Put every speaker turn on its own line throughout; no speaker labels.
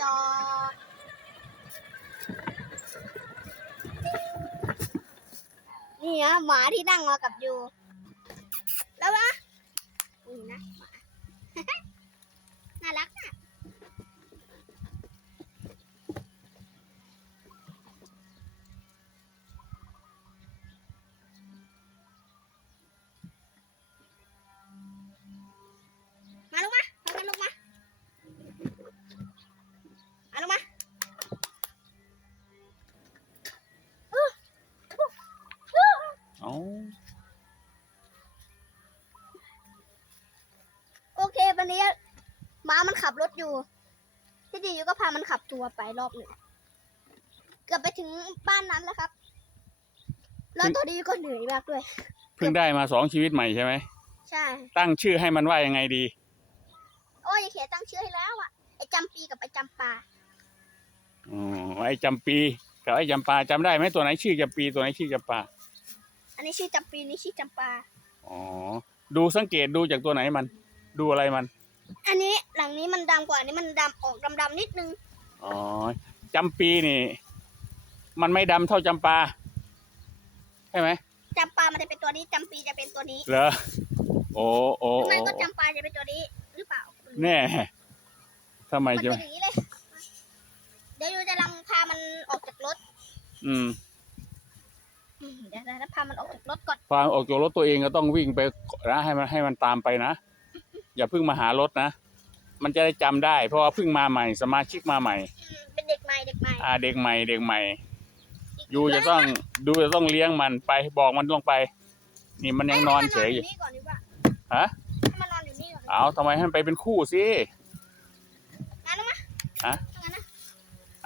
จอนี่ฮะหมาที่นั่งมากับยูแล้ววะนี่นะ อเควันนี้หมามันขับรถอยู่ ที่ดีอยู่ก็พามันขับทัวร์ไปรอบหนึ่งเกือบไปถึงบ้านนั้นแล้วครับ แล้วตัวนี้ก็เหนื่อยมากด้วย
เพิ่งได้มาสองชีวิตใหม่ใช่ไหม
ใช่
ตั้งชื่อให้มันว่ายังไงดี
โอ้ยเขียนตั้งชื่อให้แล้วอะไอ้จำปีกับไอ้จำปา
อ๋อไอ้จำปีกับไอ้จำปาจำได้ไหมตัวไหนชื่อจำปีตัวไหนชื่อจำปา
อันนี้ชื่อจำปีนี่ชื่อจำปา
อ๋อดูสังเกตดูจากตัวไหนมัน ดูอะไรมัน
อันนี้หลังนี้มันดำกว่าอันนี้มันดำออกดำๆนิดนึง
อ๋อจำปีนี่ มันไม่ดำเท่าจำปาใช่ไหม
จำปามันจะเป็นตัวนี้จำปีจะเป็นตัวนี้
เหรอโอ้โอ้
หรือไม่
โอ้
ก็จำปาจะเป็นตัวนี้หรือเปล่า
แน่ทำไม
มัน
จะ
เป็นอย่างนี้เลย เดี๋ยวยูจะลำพามันออกจากรถ
อืม
อืมเดี๋ยวจะพามันออกจากรถก่อน
ฟังออกจากรถตัวเองก็ต้องวิ่งไปนะให้มันให้มันตามไปนะ อย่าเพิ่งมาหารถนะ มันจะได้จำได้ เพราะว่าเพิ่งมาใหม่ สมาชิกมาใหม่
อืมเป็นเด็กใหม่เด็กใหม่
อ่าเด็กใหม่เด็กใหม่ยูจะต้องดูจะต้องเลี้ยงมันไปบอกมันลงไป นี่มันยังนอนเฉย
ให้
อ
มันนอนอยู่ยู่นี่ก่อนดีกว่า
ฮะ
ให้มันนอนอยู่นี่ก่อน
เอาทำไมให้มันไปเป็นคู่สิ
มาลงมา
ฮะ
เอางั้นนะ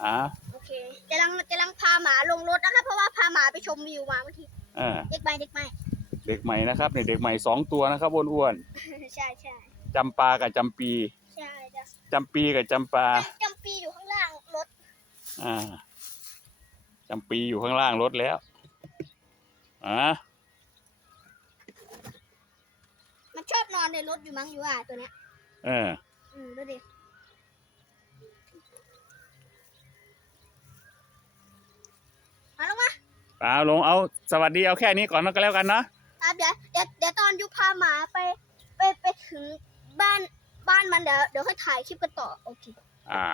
อ่า
โอเคจะลังจะลังพาหมาลงรถนะคะเพราะว่าพาหมาไปชมวิวมาเมื่อกี้
เออ
เด็กใหม่เด็กใหม่
เด็กใหม่นะครับเนี่ยเด็กใหม่สองตัวนะครับอ้วน
ใช่ใช่
ๆ จำปากับจำปี
ใช่จ้ะ
จำปีกับจำปา
จำจำปีอยู่ข้างล่างรถ
อ่าจำปีอยู่ข้างล่างรถแล้วอ่า
มันชอบนอนในรถอยู่มั้งอยู่อะตัวเนี้ย
เออ
อืมดูดิมาลงมา
เอาลงเอาสวัสดีเอาแค่นี้ก่อนก็แล้วกันเนาะ
ครับเดี๋ยวเดี๋ยวเดี๋ยวตอนยูพาหมาไปไปไปถึง บ้านบ้านมันเดี๋ยวเดี๋ยวค่อยถ่ายคลิปกันต่อโอเค
อ่า